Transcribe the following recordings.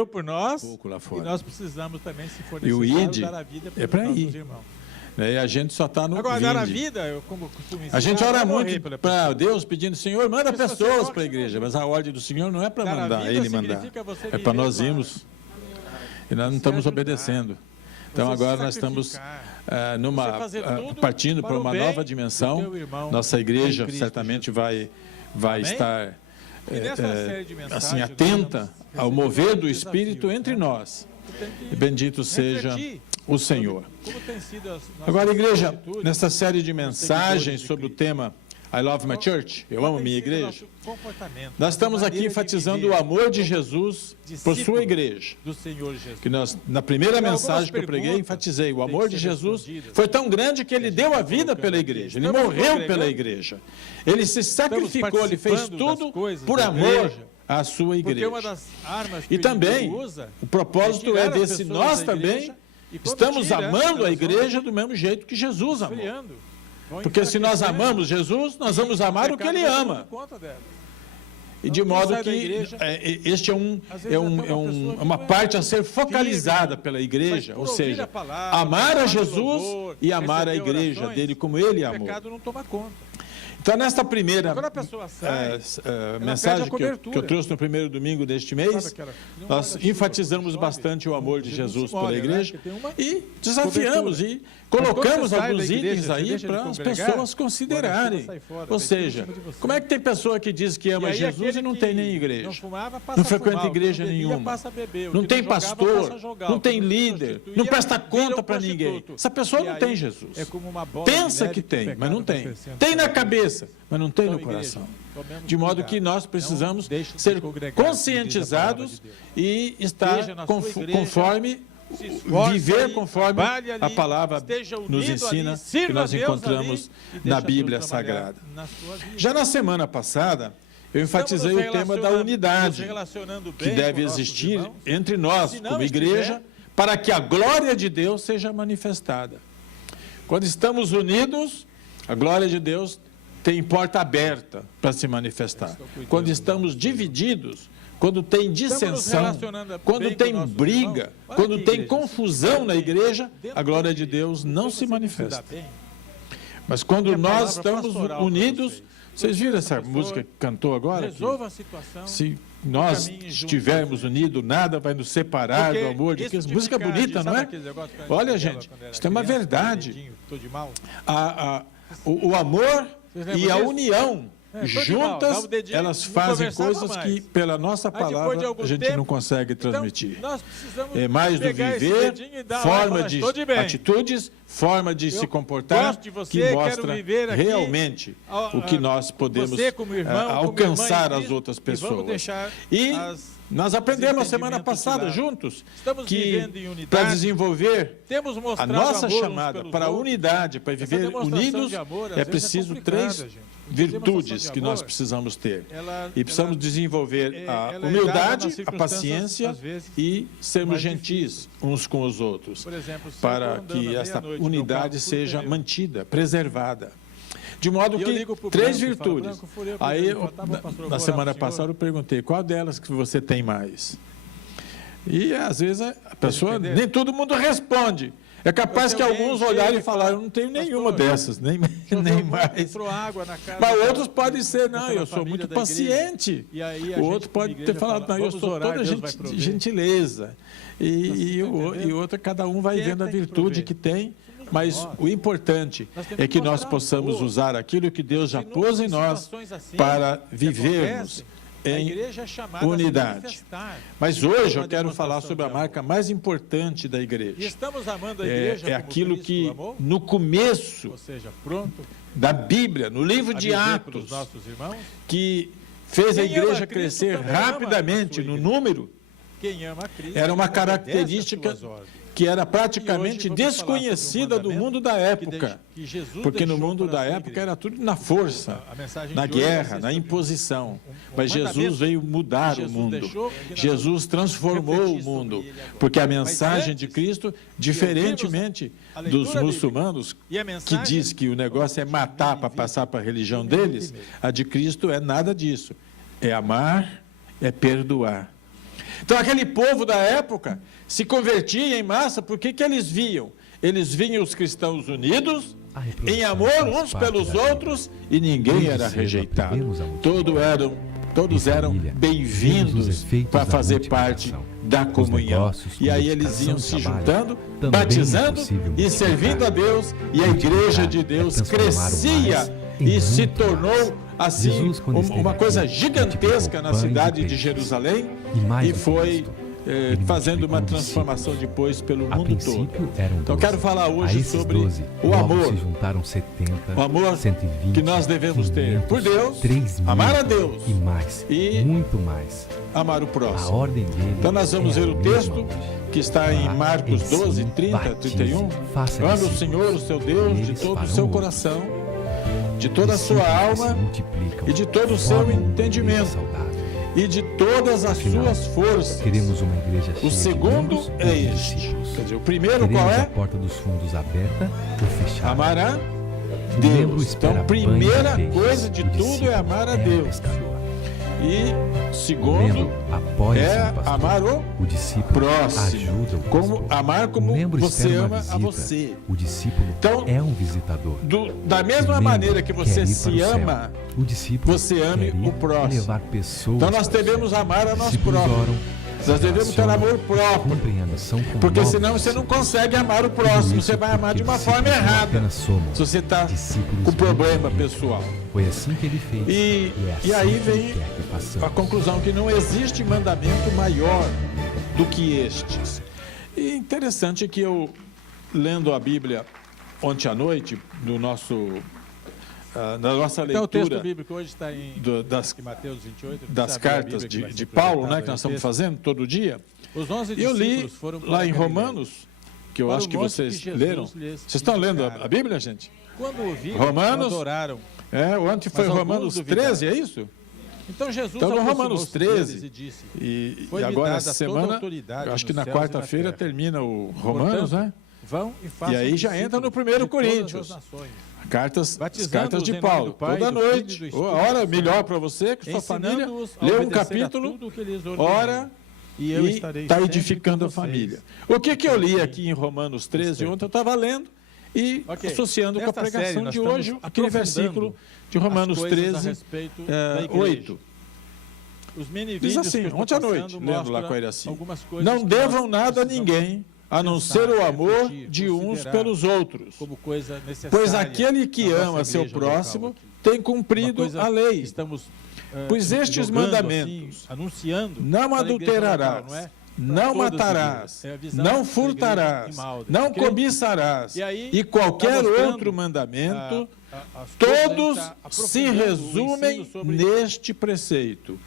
por nós, pouco lá e fora. nós precisamos também, se for E o necessário, ID dar a vida é pelos para nossos ir. irmãos. E a gente só está no Agora, dar a vinde. vida, eu como costumo ensinar, A gente não ora é morrer muito pela para pessoa. Deus pedindo, Senhor, manda Porque se você pessoas morre, para a você igreja. morre. Mas a ordem do Senhor não é para Dar a mandar, vida Ele mandar. significa você É para viver nós com a- irmos. E nós não estamos ajudar. obedecendo. Então Você agora se nós estamos sacrificar. numa, Você fazer tudo partindo para para o uma bem nova do dimensão. teu irmão Nossa igreja em Cristo certamente vai Amém? estar E nessa série de mensagens, assim, nós atenta estamos ao recebendo mover do um Espírito desafio, entre né? nós. Você tem que E bendito seja refletir o Senhor. como tem sido as nossas Agora, igreja, atitudes, nessa série de mensagens de sobre o Cristo. tema I Love My Church, eu como amo tem minha sido igreja, nosso comportamento, nós estamos nossa aqui maneira de enfatizando viver o amor de como Jesus por discípulo sua igreja. do Senhor Jesus. Que nós, na primeira Então, mensagem que eu algumas preguei, perguntas enfatizei, o têm amor que de ser Jesus respondidas. foi tão grande que ele gente deu a está vida colocando pela aqui. igreja, ele Estamos morreu congregando. pela igreja, ele se sacrificou, ele fez participando das tudo coisas por da amor igreja. à sua Porque igreja. uma das armas que E o também, inimigo usa o propósito tirar é as desse, pessoas nós da igreja, também e quando estamos tira, amando a elas vão igreja do mesmo jeito que Jesus amou. esfriando, vão Porque se nós enfraquecendo, amamos Jesus, nós vamos e amar o que pecado ele vai ama. tomando conta dela. E de Então, quem modo sai da que igreja, este é, às vezes é até uma pessoa que uma não é parte a ser focalizada firme, pela igreja, mas por ou ouvir seja, a palavra, amar a cantar de Jesus louvor, e amar a receber igreja orações, dele como ele o amou. pecado não toma conta. Então, nesta primeira Quando a pessoa sai, mensagem perde a que eu cobertura. trouxe no primeiro domingo deste mês, Sabe aquela- não nós olha assim, enfatizamos sobe, bastante o amor de não Jesus se molha, pela né? igreja Porque tem uma e desafiamos cobertura. e colocamos Mas quando você sai alguns da igreja, itens você aí deixa de para as congregar, pessoas considerarem. sai fora, Ou vem tudo em seja, cima de você. como é que tem pessoa que diz que ama E aí, Jesus aquele e não que tem nem igreja? Não fumava, passa Não a frequenta fumar, o que igreja não bebia, nenhuma. passa a beber, o Não que tem jogava, pastor, passa a jogar, não o que tem se líder, prostituía, não presta vira conta um para ninguém. prostituto. Essa pessoa E não aí, tem Jesus. É como uma bola Pensa de que neve tem, o mas não pecado tem. vai crescendo Tem na cada vez. cabeça, mas não tem Então, no coração. igreja, tomemos De modo cuidado. que nós Não precisamos deixe de ser congregar, como diz a conscientizados palavra e estar Esteja na sua igreja, conforme, se esforce viver ali, conforme trabalhe ali, a palavra esteja unido nos ensina, ali, sirva que nós a Deus encontramos ali e na deixa Bíblia Deus trabalhar Sagrada. na sua vida. Já na semana passada, eu enfatizei Estamos o tema da nos unidade relacionando que bem deve com nossos existir irmãos. entre nós, Se não como estiver, igreja, para que a glória de Deus seja manifestada. Quando estamos unidos, a glória de Deus tem porta aberta para se manifestar. Quando estamos divididos, quando tem nos dissensão, relacionando quando bem tem com nossos briga, irmãos. Olha quando aqui, tem igreja, confusão na igreja, dentro a glória da de igreja, Deus não depois se você dá manifesta. bem. Mas quando Minha nós palavra estamos pastoral para unidos, vocês viram essa Pastor, música que cantou agora? Resolva a situação. Se nós caminhe juntos, estivermos unidos, nada vai nos separar Porque do amor de esse Cristo. tipo Música de bonita, sabe não é? aquele negócio que a Olha, cantava gente, quando era isso é uma criança, verdade. dedinho, tô de mal? O amor Vocês e lembram a disso? união, Tô de mal, dá juntas, o dedinho, elas não fazem conversava coisas mais. que, pela nossa Aí, depois de palavra, algum a gente tempo, não consegue transmitir. Então, nós precisamos É mais do pegar esse viver, dedinho e dar lá e forma falar, de "Estou de bem. atitudes, forma de se comportar, gosto de você, que quero mostra viver aqui, realmente o que nós podemos você como irmão, como alcançar irmã em as Cristo, outras e vamos pessoas. deixar E nós aprendemos a semana entendimentos de passada lado. juntos Estamos que vivendo em unidade. para desenvolver Temos a mostrado nossa amor uns chamada pelos para a outros. unidade, para Essa viver demonstração unidos, de amor, às é vezes, preciso complicada, três gente. virtudes de que nós amor, precisamos ter. ela- E precisamos ela- desenvolver a ela é dada humildade, nas a circunstâncias, paciência às vezes, e sermos mais gentis uns com os outros, Por exemplo, se eu para tô andando que à esta meia-noite, meu unidade carro seja fura pneu. mantida, preservada. De modo E eu que ligo pro três Branco e falo, virtudes. "Branco, furei o Aí, pneu." Ele fala, "Tá bom, pastor, eu vou na orar semana pro senhor." passada, eu perguntei qual delas que você tem mais. E às vezes a pessoa, entender? nem todo mundo responde. É capaz Eu que tenho alguns alguém olharem e chega e falar, fala, eu não tenho "Pastor, nenhuma dessas, nem Choveu, mais. entrou água na casa Mas da- outros podem ser, não, daquela eu sou família muito da igreja. paciente. E aí a O gente, outro como pode igreja, ter falado, fala, não, eu "Vamos sou orar, toda Deus vai prover." gentileza. E entendendo? outra, cada um vai Quem é que vendo a tem que virtude prover? que tem. Somos Mas nós. o importante Nós temos é que que nós mostrar possamos amor. usar aquilo que Deus já Se não, pôs em em nós situações assim para que vivermos acontecem, a em igreja é chamada a se unidade. manifestar. Mas hoje eu Uma quero falar demonstração sobre a de marca mais importante da E igreja. estamos amando a igreja É como aquilo Cristo que amou? no começo Ou seja, pronto da Bíblia, no livro a de viver pelos Atos, nossos irmãos. que fez a Quem ama igreja Cristo crescer também ama a rapidamente sua no igreja. número, Quem ama a Cristo era uma obedece às característica suas ordens. que era E praticamente hoje vamos falar desconhecida sobre do um mundo da mandamento época. que Jesus Porque no deixou mundo para a da sua época igreja. era tudo na força, A mensagem na de hoje vai guerra, ser na sobre imposição. um Mas Jesus mandamento veio mudar o Jesus mundo. deixou, que nós Jesus vamos transformou refletir o sobre mundo. ele agora. Porque a Mas mensagem de antes Cristo, diferentemente a leitura dos bíblica muçulmanos, e a que mensagem, diz que o negócio é matar para passar para a religião deles, a de Cristo é nada disso. É amar, é perdoar. Então, aquele povo da época se convertia em massa, por que eles viam? Eles viam os cristãos unidos, em amor uns pelos outros, e ninguém era rejeitado. Todos eram bem-vindos para fazer parte da comunhão. E aí eles iam se juntando, batizando e servindo a Deus, e a igreja de Deus crescia e se tornou assim uma coisa gigantesca na cidade de Jerusalém, e foi fazendo uma transformação depois pelo mundo todo. Então quero falar hoje sobre o amor. O amor que nós devemos ter por Deus, amar a Deus e muito mais amar o próximo. Então nós vamos ver o texto que está em Marcos 12, 30, 31. Ame o Senhor, o seu Deus, de todo o seu coração, de toda a sua alma e de todo o seu entendimento e de todas as suas forças. Queremos uma igreja cheia. O segundo é este. Quer dizer, o primeiro qual é? A porta dos fundos aberta ou fechada. Amar a Deus. Então, a primeira coisa de tudo é amar a Deus. E segundo é amar o próximo. Amar como você ama a você. O discípulo então, é um visitador. Da mesma maneira que você se ama, você ame o próximo. Então nós devemos amar a nós próprios. Nós devemos ter amor próprio, porque senão você não consegue amar o próximo, você vai amar de uma forma errada, se você está com problema pessoal. Foi assim que ele fez. E aí vem a conclusão que não existe mandamento maior do que estes. E interessante que eu, lendo a Bíblia ontem à noite, na nossa leitura, então, o texto bíblico hoje está em Mateus 28, das cartas de Paulo, né, que nós estamos fazendo todo dia. Os 11 eu li discípulos foram lá em Romanos, que eu acho que vocês leram. Vocês estão lendo a Bíblia, gente? Quando ouviram, Romanos, adoraram. Ontem foi Romanos 13, é isso? Então Jesus no Romanos 13, e disse, e agora essa semana, acho que na quarta-feira termina o Romanos, portanto, né? Vão e façam e aí já entra no 1 Coríntios. As cartas de Paulo, Pai, toda noite, a hora melhor para você, que sua família lê um capítulo, ora e está edificando a família. O que eu li aqui em Romanos 13, ontem eu estava lendo e associando com a pregação de hoje, aquele versículo de Romanos 13, 8. Diz assim, ontem à noite, lendo lá com a Iraci, não devam nada a ninguém, a não ser o amor de uns pelos outros, pois aquele que ama seu próximo tem cumprido a lei. Pois estes mandamentos, não adulterarás, não matarás, não furtarás, não cobiçarás, e qualquer outro mandamento, todos se resumem neste preceito: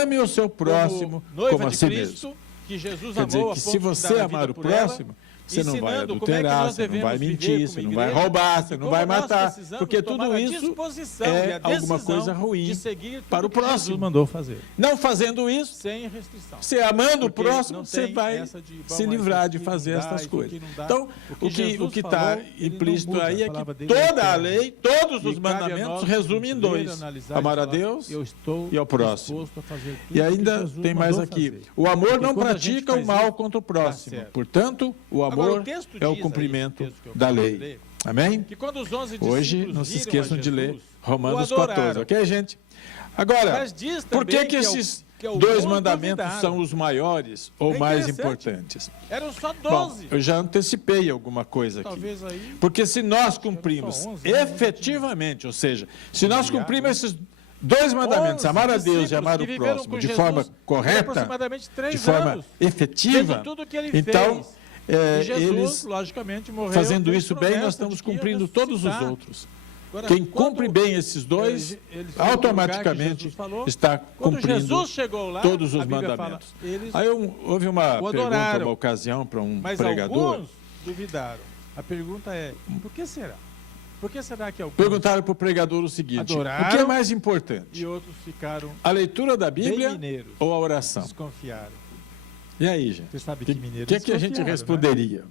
ame o seu próximo como a si mesmo. Quer dizer que se você amar o próximo, você não vai adulterar, você não vai mentir, você não vai roubar, você não vai matar, porque tudo isso é alguma coisa ruim para o próximo. Mandou fazer. Não fazendo isso, sem restrição. você amando o próximo, você vai se livrar de fazer estas coisas. Então, o que está implícito aí é que toda a lei, todos os mandamentos resumem em dois: amar a Deus e ao próximo. E ainda tem mais aqui: o amor não pratica o mal contra o próximo, portanto, o amor é o cumprimento da lei. Amém? Hoje, não se esqueçam de ler Romanos 14, ok, gente? Agora, por que esses dois mandamentos são os maiores ou mais importantes? Eram só 12. Bom, eu já antecipei alguma coisa aqui. Porque se nós cumprimos efetivamente, ou seja, se nós cumprimos esses dois mandamentos, amar a Deus e amar o próximo, de forma correta, de forma efetiva, então, eles, logicamente, morreu, fazendo isso bem, nós estamos cumprindo todos os outros. Quem cumpre bem esses dois, automaticamente está cumprindo todos os mandamentos. Aí houve uma pergunta, uma ocasião para um pregador. Alguns duvidaram. A pergunta é, por que será? Por que será que alguns perguntaram para o pregador o seguinte: o que é mais importante? E outros ficaram a leitura da Bíblia ou a oração? Desconfiaram. E aí, gente? Você sabe que mineiro que a gente responderia? Né?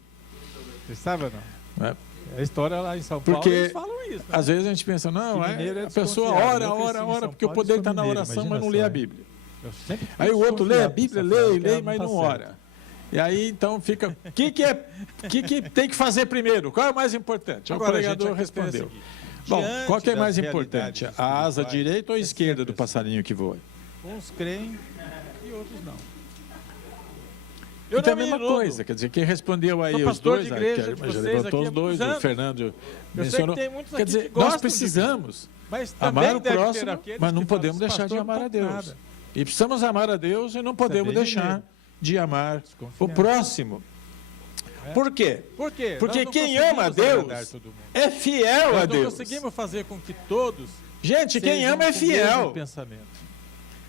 Você sabe ou não? A história lá em São Paulo, porque eles falam isso. Né? Às vezes a gente pensa, não, a pessoa ora, porque o poder está na oração, mas não lê a Bíblia. Eu sempre Aí o outro lê a desconfiado Bíblia, dessa frase, lê, que ela lê, não mas tá não certa. ora. E aí, então, fica... O que tem que fazer primeiro? Qual é o mais importante? Agora, o a gente pregador aqui tem o respondeu. seguinte, Bom, diante qual que é das mais realidades importante? A asa espirituais, direita ou a é esquerda sempre do passarinho que voa? Uns creem e outros não. Então é a não me mesma iludo. coisa, quer dizer, quem respondeu aí Sou os pastor dois, de igreja de mas já vocês levantou aqui os há dois, muitos o anos. Fernando Eu sei mencionou. que tem muitos Quer aqui dizer, que gostam nós precisamos Mas amar também o deve ter próximo, aqueles mas não que falam, podemos deixar de "Pastor, amar a não Deus. nada." E precisamos amar a Deus e não podemos bem deixar mineiro. de amar o Desconfiado. próximo. É. Por quê? Por quê? Porque Nós não quem ama a conseguimos agradar Deus todo mundo. é fiel a Nós não Deus. conseguimos fazer com que todos Gente, quem sejam ama é com o mesmo fiel. pensamento.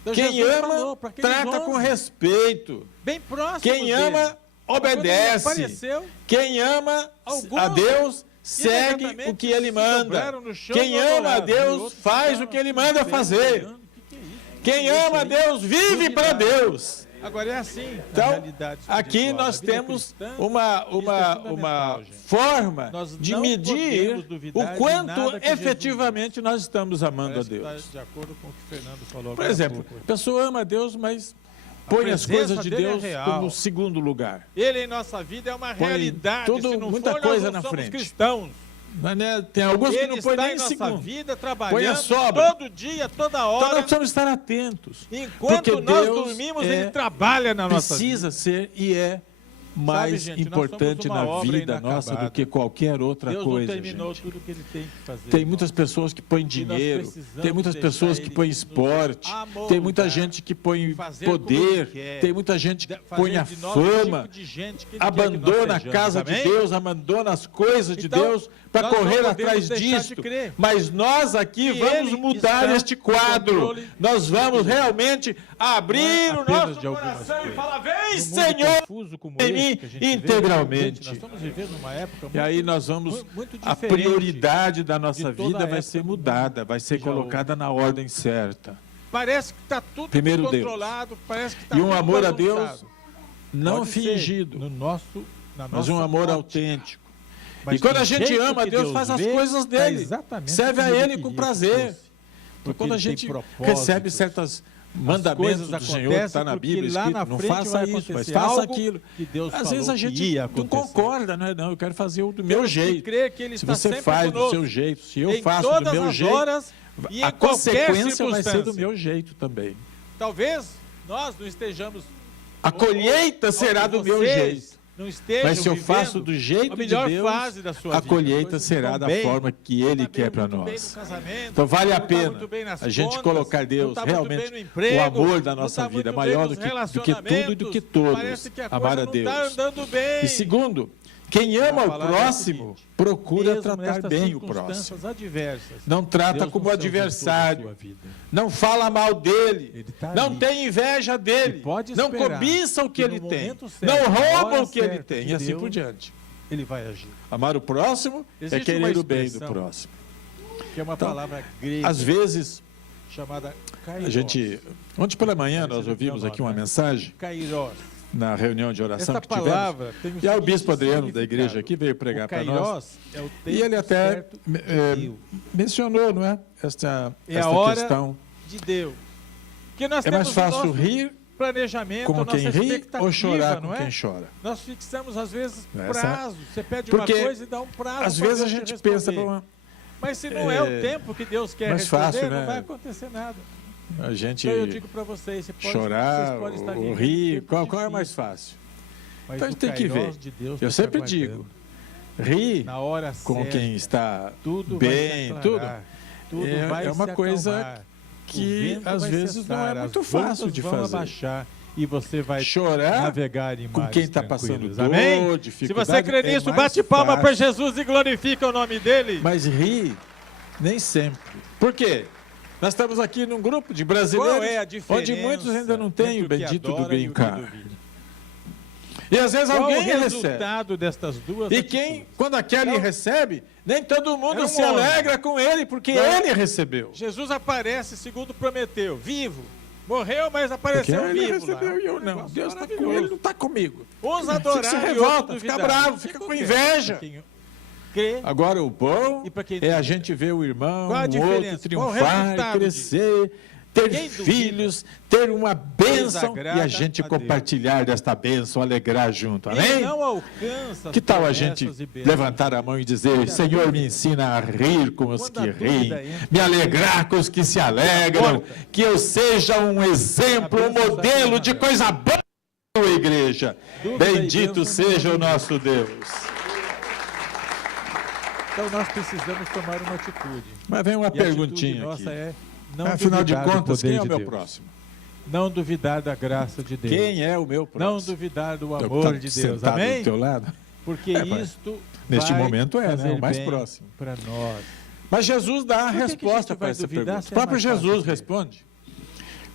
Então, Quem Jesus ama, falou para aqueles trata com 11, respeito. bem próximos Quem dele. ama, Mas quando ele obedece. apareceu, Quem ama Alguns a Deus, segue imediatamente o que Ele se manda. dobraram no chão Quem e ama a adoraram. E Deus, outros faz ficaram o que Ele assim, manda bem, fazer. olhando, "Que é isso? Quem Que é isso ama a aí?" Deus, vive para Deus. Agora é assim, na Então, realidade aqui espiritual, nós na vida temos cristã, uma fundamental, gente. forma Nós de não medir podemos duvidar o de quanto nada que Jesus efetivamente nós estamos amando a parece que Deus. está de acordo com o que o Fernando falou Por agora há exemplo, pouco. a pessoa ama a Deus, mas põe as presença coisas de dele é Deus real. como segundo lugar. Ele em nossa vida é uma Põe realidade. tudo- Se não muita for, coisa nós na não somos frente. cristãos. Mas, né, tem alguns que Ele não põem está nem em em nossa segundo. vida Põe a trabalhando sobra. todo dia, toda Então nós hora. precisamos estar atentos. Enquanto porque nós Deus dormimos, é- ele trabalha na nossa vida. Precisa ser e é mais gente, nós importante somos uma na obra vida nossa do inacabada. que qualquer outra Deus coisa, não terminou gente. tudo que ele tem que fazer. Tem irmão. muitas pessoas que põem nós dinheiro, precisamos tem muitas deixar pessoas que ele põem nos esporte, amoldar, tem muita gente que põe fazer como poder, ele quer, tem muita gente que fazer põe a de nós o fama, tipo de gente que ele quer que abandona nós a sejamos, casa de amém? Deus, abandona as coisas de Então, Deus para nós não correr podemos atrás deixar de disto. crer Mas nós aqui que vamos Ele mudar está este no quadro. controle Nós vamos realmente abrir o apenas nosso de algumas coração e coisas. falar: vem, No mundo Senhor! confuso como em mim esse que a gente vive, integralmente. Nós estamos vivendo numa época muito, E aí nós vamos, muito a diferente prioridade da nossa de toda vida a vai época ser do mudada, mundo vai ser que já houve. colocada na ordem certa. Parece que está tudo Primeiro Deus. descontrolado, parece que está E um tudo amor a Deus bagunçado. não Pode ser fingido, no nosso, na mas nossa um amor ótica. autêntico. Mas E quando do a gente jeito ama a que Deus, faz as vê, coisas tá dele. exatamente Serve a como Ele queria com que prazer. fosse. Então, Porque quando a ele tem gente propósitos. recebe certos mandamentos coisas do Senhor, que acontecem está na porque Bíblia lá escrito, na não frente faça vai isso, mas acontecer faça algo aquilo. que Deus Às falou vezes a que gente ia não acontecer. concorda, não é? Não, eu quero fazer o do meu Temos que jeito. crer que ele Se está você sempre faz do conosco, seu jeito, se eu em faço do todas meu as jeito, horas e a em qualquer consequência vai ser do circunstância. meu jeito também. Talvez nós não estejamos. A colheita será do meu vocês jeito. Não estejam Mas se eu vivendo faço do jeito a de melhor Deus, fase da sua a vida. colheita Coisas será vão da bem, forma que não Ele tá quer bem, para muito bem nós. no casamento, Então vale a não tá pena muito bem nas a gente contas, colocar não Deus tá muito realmente bem no emprego, o amor da não nossa tá vida, muito maior bem do nos que tudo e do que todos. Parece que a Amar coisa a não Deus. tá andando bem. E segundo, quem ama A o palavra é a próximo, seguinte, procura mesmo tratar nestas bem o circunstâncias próximo. adversas, Não trata Deus como não se ausentou da adversário. sua vida. Não fala mal dele. Ele tá Não ali. tem inveja dele. E pode Não esperar cobiça o que que ele no tem. momento certo, Não na rouba hora o que ele certa tem. de E assim Deus, por diante. Ele vai agir. Amar o próximo é Existe querer uma o bem do expressão próximo. Que é uma Então, palavra grega Às vezes, chamada kairos. a gente... Ontem pela manhã nós Parecido ouvimos com o aqui uma nome, né? mensagem Kairos. na reunião de oração Essa que tivemos. palavra tem o E aí o seguinte bispo Adriano da significado. igreja aqui veio pregar O para nós. kairos é o tempo E ele até certo de Deus. mencionou, não é? Esta É a hora questão. de Deus. Porque nós É mais temos o fácil nosso rir planejamento, com a nossa quem ri expectativa, ou chorar não com é? quem chora. Nós fixamos, às vezes, Essa- prazo. Você pede Porque, uma coisa e dá um prazo. Às pra vezes a Deus te gente responder. pensa para uma... Mas se não é o tempo que Deus quer mais responder, fácil, não né? vai acontecer nada. A gente Então eu digo para vocês, chorar vocês podem estar ou vivendo rir, tempos qual é mais difíceis, fácil? mas Então a o gente tem que kairos ver. de Deus Eu tá te sempre aguardando. digo, rir Na hora com certa, quem está tudo bem, vai se tudo, aclarar, tudo é- vai é uma se coisa acalmar, o que vento às vai vezes cessar, não é as muito fácil ondas de vão fazer. abaixar e você vai Chorar navegar em com mares quem está passando tranquilos. dor, Amém? Se dificuldade, você crê é nisso, mais bate palma fácil. para Jesus e glorifica o nome dele. Mas rir, nem sempre. Por quê? Nós estamos aqui num grupo de brasileiros Qual é a diferença onde muitos ainda não têm entre o que bendito do adora e green o que card. duvida? E às vezes Qual o alguém recebe. resultado destas duas E atitudes? quem, quando aquele Então, recebe, nem todo mundo é um se homem. alegra com ele, porque Não. ele recebeu. Jesus aparece segundo prometeu, vivo. Morreu, mas Porque apareceu ele vivo. recebeu lá. e eu Um não. negócio Deus está com maravilhoso. ele, não está comigo. Uns Fica, adoraram se e revolta, outros fica duvidaram. bravo, O que fica com acontece? inveja. Pra quem crê, Agora o bom E pra quem é a duvida? gente ver o irmão, Qual a o outro diferença? Qual o triunfar, resultado crescer, ter Quem duvida? filhos, ter uma bênção e Desagrada a gente a compartilhar desta bênção, alegrar junto. Ele Amém? não alcança as Que tal a gente promessas e bênçãos levantar de a Deus. mão e dizer: Porque a Senhor, dúvida- me ensina a rir com os Quando que a riem, dúvida entra- me alegrar com os que se alegram, que eu seja um exemplo, um bênção modelo sai de pela coisa boa, igreja. Dúvida e Bendito bênção seja não o nosso Deus. Então nós precisamos tomar uma atitude. Mas vem uma E a atitude perguntinha nossa aqui. é não Afinal de duvidar do contas, poder quem é o de meu Deus. próximo? Não duvidar da graça de Deus. Quem é o meu Não próximo? duvidar do Eu amor tô de Deus. sentado Amém? do teu lado? Porque pai. isto Neste vai momento é, né? fazer O mais bem próximo. para nós. Mas Jesus dá a Por que que a resposta gente para vai essa duvidar pergunta. se O é próprio mais fácil Jesus de ver? responde.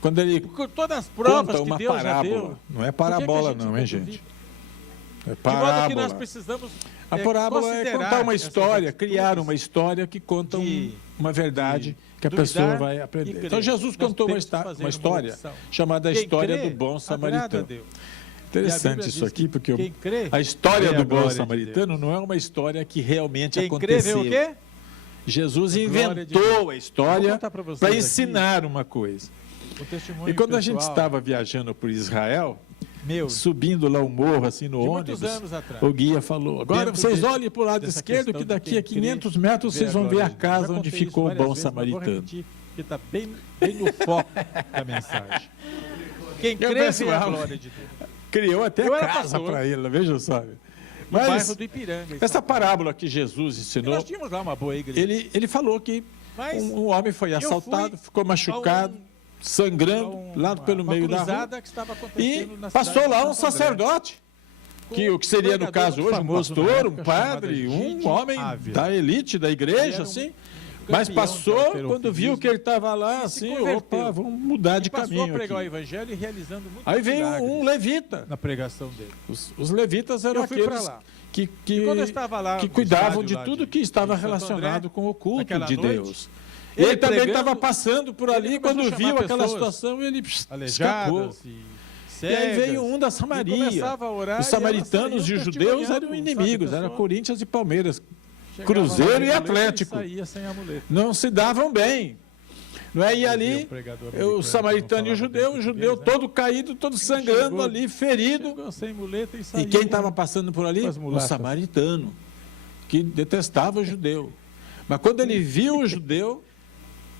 Quando ele Por todas as provas conta que uma Deus já parábola. deu. Não é por que que a parábola gente não, ainda hein, duvida? gente? É De modo que nós parábola. precisamos A parábola é considerar contar uma essas história, atitudes criar uma história que conta de- uma verdade que a duvidar pessoa vai e aprender. crer. Então Jesus Nós contou temos que fazer uma uma história opção. chamada a Quem história crê, do bom agrada a samaritano. Deus. E a Interessante Bíblia isso diz aqui, que porque quem crê, a história vê a do bom glória de samaritano não é uma história que realmente quem crê vê aconteceu. o quê? Jesus A glória de inventou Deus. a Vou história contar pra vocês para aqui ensinar uma coisa. o testemunho E quando a gente pessoal estava viajando por Israel, meu, subindo lá um morro, assim, no de muitos ônibus, anos atrás. o guia falou: agora Dentro vocês de- olhem para o lado dessa esquerdo, questão que de daqui quem a 500 metros vê vocês vão ver glória a de Deus. casa Já onde contei ficou o isso bom várias vezes, mas vou samaritano. repetir, que está bem no foco da mensagem. Quem crê vê a pessoal glória de Deus. Criou até Eu era casa pastor. para ele, veja só. No Mas bairro do Ipiranga. em essa São Paulo. parábola que Jesus E ensinou, nós tínhamos lá uma boa igreja. ele falou que Mas um homem foi assaltado, fui ficou machucado, sangrando, lá pelo meio da rua. cruzada que estava E acontecendo na passou cidade lá de um Santo André, sacerdote, com que o que seria no pregador caso muito hoje um famoso na pastor, um época, padre, chamado um Egídio homem Ávila. da elite da Ele igreja, era um assim. Mas campeão de passou, quando viu halterofilismo, que ele estava lá, e se assim, converteu. opa, vamos mudar de e passou caminho a pregar o aqui. evangelho e realizando muitos Aí veio milagres um levita. na pregação dele. Os levitas eram Eu fui pra aqueles lá. que, E quando eu estava lá que no cuidavam estádio de lá tudo de- que estava de Santo relacionado André, com o culto naquela de noite, Deus. ele Ele também pregando, estava passando por ali, ele começou quando a viu chamar aquela pessoas situação, ele escapou. Aleijadas e E aí cegas. veio um da E Samaria. começava a orar, Os e elas samaritanos e saíam os judeus testemunhando, eram sabe, inimigos, pessoal? era Corinthians e Palmeiras. Chegava Cruzeiro lá e no amuleto Atlético. saía sem amuleto. Não se davam bem. Não é? E Havia ali, um pregador americano o que samaritano e não o falava judeu, bem português, né? todo caído, todo sangrando chegou- ali, ferido. Chegou sem muleta e saiu. E quem com- estava passando por ali? com as O mulatas. samaritano, que detestava o judeu. Mas quando ele viu o judeu,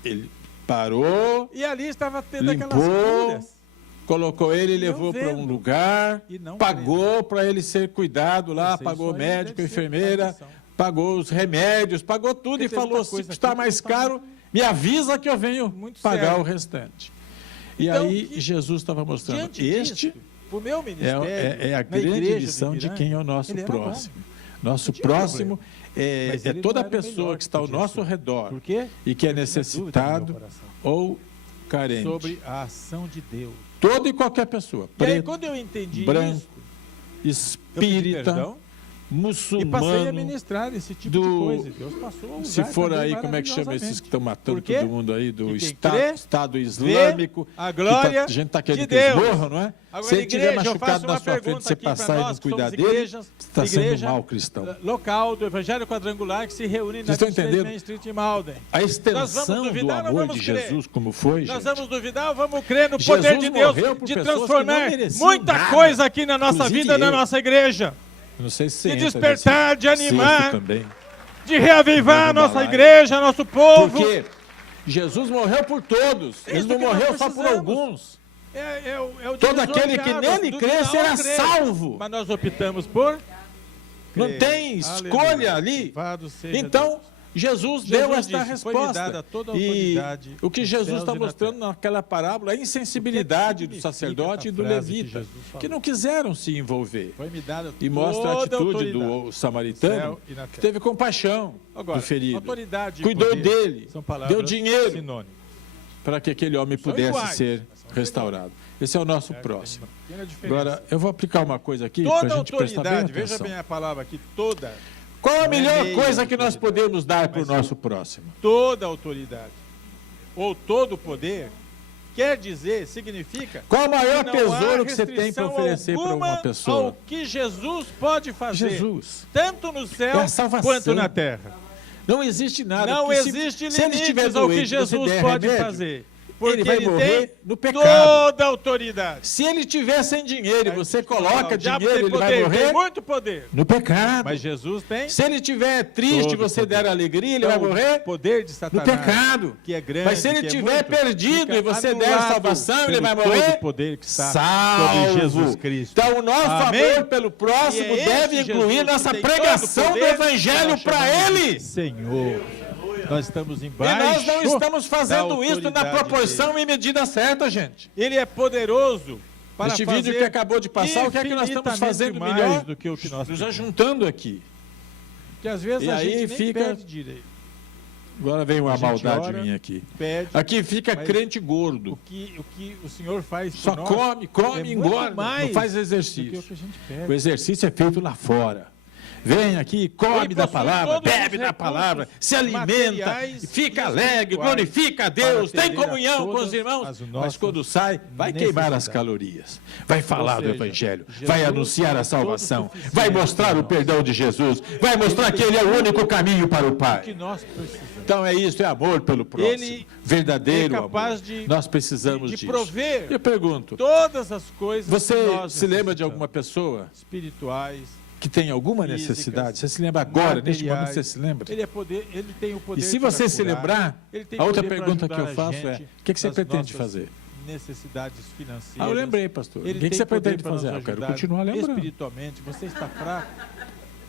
ele parou, E ali estava tendo aquelas limpou, curas. colocou ele e E não levou para um vendo. lugar, E não pagou para ele ser cuidado lá, Sei, pagou isso aí médico, deve ser enfermeira, tradição. pagou os remédios, pagou tudo Porque e tem falou: muita se coisa custar aqui que mais não tá caro, me avisa que eu venho Muito pagar sério. o restante. E Então, aí que- Jesus estava mostrando: Diante este disso, o meu ministério, é a na grande igreja lição do de Ipiranga, quem é o nosso ele era bom. próximo. Nosso Não tinha próximo Mas é ele toda não era o pessoa melhor que está ao podia nosso ser. redor Por quê? e que é Eu tinha dúvida no necessitado meu coração ou carente. sobre a ação de Deus. Toda e qualquer pessoa, E aí, preto, quando eu entendi branco, isso, eu pedi espírita, perdão e passei a muçulmano, ministrar esse tipo do- de coisa. E Deus passou a usar se for também aí, como é que chama esses que estão matando Por quê? todo mundo aí, do E quem crê, Estado Islâmico, a que glória a gente está querendo de que eles Deus. morram, não é? Agora, Se ele estiver igreja, eu machucado faço na uma sua frente, pergunta você aqui pra passar e nós não que cuidar somos dele, igrejas, está sendo igreja, mau cristão. local do Evangelho Quadrangular que se reúne na Vocês estão 23 entendendo? Main Street em Malden. A Nós extensão vamos do duvidar ou não amor vamos de crer? Jesus, como foi, Nós gente? vamos duvidar ou vamos crer no Jesus poder de Deus morreu por de pessoas que não transformar mereciam muita nada. coisa aqui na nossa Inclusive vida, na eu. nossa igreja. Não sei se você De entra despertar, de nesse cesto animar, também. de reavivar a Vamos nossa lá, igreja, nosso povo. Porque Jesus morreu por todos. Ele Isso não que nós morreu só por precisamos. alguns. É o Todo aquele que desorientado, nele do crê não será crer. salvo. Mas nós optamos por Não crer. tem escolha Aleluia. ali. Louvado seja Então, Deus. Jesus Jesus deu esta disse, "Foi-me resposta. dada toda a E autoridade o que nos Jesus céus está e na mostrando naquela parábola é a insensibilidade O que do significa sacerdote e essa do frase que levita, Jesus falou? que não quiseram se envolver. Foi-me dada E mostra a toda atitude autoridade do no samaritano, céu e na que terra. teve compaixão Agora, do ferido, autoridade e cuidou poder dele, são palavras deu dinheiro sinônimas. para que aquele homem São pudesse iguais, ser mas são restaurado. Esse é o nosso próximo. Tem uma pequena diferença. Agora, eu vou aplicar uma coisa aqui para Toda a gente prestar bem autoridade, veja atenção. bem a palavra aqui, toda. Qual a não é melhor meia coisa que nós autoridade, podemos dar para o mas nosso próximo? Toda autoridade ou todo poder quer dizer, significa Qual o maior que não há tesouro que você tem para restrição oferecer para alguma uma pessoa? ao que Jesus pode fazer, Jesus. tanto no céu É a salvação. quanto na terra. Não existe nada. Não porque existe se ele estiver limites ao que doente, você Jesus der pode remédio, fazer. Porque ele vai ele morrer tem no pecado. toda a autoridade. Se ele tiver sem dinheiro e você coloca O diabo dinheiro, tem ele vai poder, morrer tem muito poder. no pecado. Mas Jesus tem Se ele tiver triste e todo você poder. der alegria, ele Então, vai morrer o poder de no Satanás, pecado. que é grande, Mas se ele que é tiver muito, perdido fica e você der anulado salvação, ele pelo vai todo morrer o poder que está salvo. sobre Jesus Cristo. Então, o nosso Amém? amor pelo próximo E é deve esse incluir Jesus nossa que tem pregação todo o do poder, Evangelho que nós para chamamos de Ele. Senhor, nós estamos E embaixo. nós não estamos fazendo da isso na autoridade proporção dele. e medida certa, gente. Ele é poderoso para Neste fazer vídeo que acabou de passar, o que é que nós estamos infinitamente fazendo mais melhor? do que o que nós Nos pedimos. ajuntando aqui. Que às vezes E a aí gente nem fica- pede direito. Agora vem uma A gente maldade ora, minha aqui. Pede. Aqui fica Mas crente gordo. O que o Senhor faz Só por nós come, come, é engorda. muito mais Não faz do que o exercício. que a gente O pede. exercício é feito lá fora. Vem aqui, come Ele da possui palavra, todos os bebe da recursos palavra, se alimenta, materiais fica e alegre, espirituais glorifica a Deus, para tem atender a comunhão com os todas irmãos. as Mas nossas quando sai, vai queimar as necessidades. calorias, vai falar do seja, Evangelho, Jesus vai anunciar a é salvação, autossuficiente vai mostrar para o nós. perdão de Jesus, vai mostrar que Ele é o único caminho para o O que Pai. nós precisamos. Então é isso, é amor pelo próximo, Ele verdadeiro é capaz amor. de- Nós precisamos de disso. prover Eu pergunto, todas as coisas você que nós se lembra de necessitamos. alguma pessoa Espirituais, que tem alguma físicas, necessidade? Você se lembra agora, neste momento materiais. você se lembra? ele tem o poder E se para você se curar, lembrar, ele tem a outra poder para pergunta que eu ajudar a faço é: gente o que você nas pretende nossas fazer? necessidades financeiras. Ah, eu lembrei, pastor. O Ele que tem você poder pretende para nos fazer? Ah, eu quero ajudar continuar lembrando. espiritualmente. Você está fraco.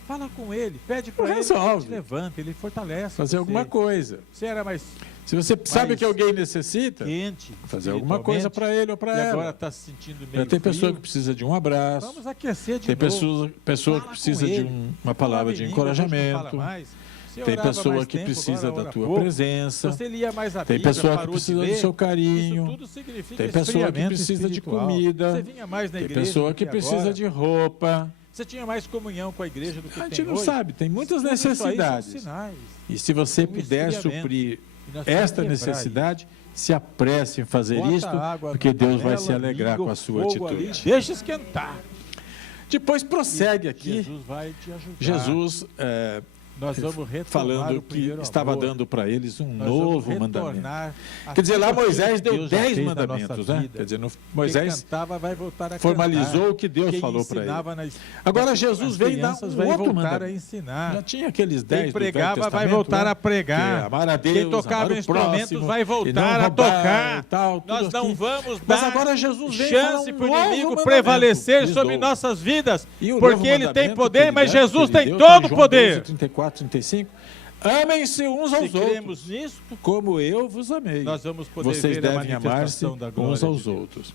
Fala com ele, pede para ele, Resolve. ele te levanta, ele fortalece Fazer você. alguma coisa. Você era mais Se você sabe mais que alguém necessita, quente, fazer alguma coisa para ele ou para e agora ela. está se sentindo meio Tem pessoa frio. que precisa de um abraço. Vamos aquecer de Tem novo. pessoa que Fala precisa com de ele. uma palavra de Falava em língua, hoje não fala encorajamento. mais. Você Tem orava pessoa mais que tempo, precisa agora da ora tua pouco. presença. Você lia mais a Tem Bíblia, pessoa que parou precisa de do ler. seu Isso carinho. tudo significa Tem pessoa que esfriamento precisa de espiritual. comida. Você vinha mais na Tem igreja pessoa do que precisa agora. de roupa. Você tinha mais comunhão com a igreja do que A tem gente não hoje. sabe, tem muitas Tudo isso aí são necessidades. sinais. E se você Um puder esfriamento. suprir E nós temos esta que quebrar necessidade, se apresse em fazer Bota isto, água porque na Deus vai panela, se alegrar liga com o a sua fogo ali, atitude. deixa esquentar. Depois prossegue aqui, Jesus vai te ajudar. Jesus Nós vamos retomar falando o que primeiro estava amor. dando para eles um Nós vamos novo mandamento. retornar a Quer dizer, lá tudo aquilo Moisés que deu Deus já 10 fez na mandamentos, nossa né? vida. Quer dizer, Quem Moisés cantava vai voltar a formalizou cantar. o que Deus Quem falou para ele. ensinava Agora Jesus as vem dar crianças um vai outro voltar a mandamento. ensinar. Já tinha aqueles 10 Quem do Velho pregava vai Testamento, voltar né? a pregar. Que é amar a Deus, Quem tocava amar o instrumentos próximo, vai e não voltar a roubar tocar. e tal, tudo Nós não aqui. vamos Mas dar agora Jesus vem falar chance um para o novo inimigo mandamento. prevalecer Lhes sobre dou. nossas vidas, E o porque novo ele tem mandamento poder, que mas ele dá, Jesus que ele tem deu, tá em todo o João poder. 12, 34, 35. Amem-se uns aos Se outros, cremos nisso, como eu vos amei. nós vamos poder Vocês ver a devem amar-se manifestação da glória uns aos de Deus. outros.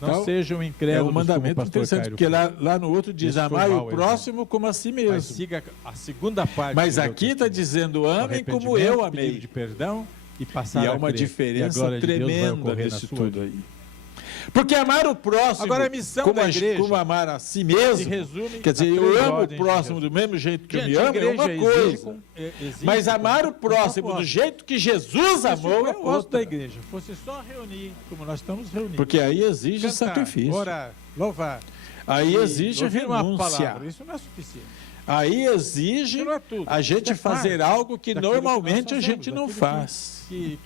Não Então, sejam É incrédulos um mandamento como o pastor interessante, Cairo porque fez. lá no outro diz: Esse foi amai mau o exemplo. próximo como a si Mas mesmo. siga a segunda parte. Mas do meu aqui está testemunho. dizendo: amem como Arrependimento, eu pedido amei. de perdão e passar E há a uma crer. E a diferença glória de Deus vai tremenda ocorrer na nisso sua tudo vida. aí. Porque amar o próximo, Agora, a missão como, da igreja como amar a si Se mesmo, resume quer dizer, a eu três amo o ordens de próximo Jesus. do mesmo jeito que eu Gente, me a amo, é uma igreja exige coisa. exige Mas amar o com próximo do propósito. jeito que Jesus Se o amou é propósito outra. da igreja fosse só reunir, como nós estamos reunidos, Porque aí exige cantar, sacrifício. orar, louvar, Aí e exige ouvir uma renúncia. palavra, isso não é suficiente. Aí exige Isso não é tudo. a gente Isso é fazer parte algo que daquilo que nós normalmente a fazemos, gente não daquilo faz. que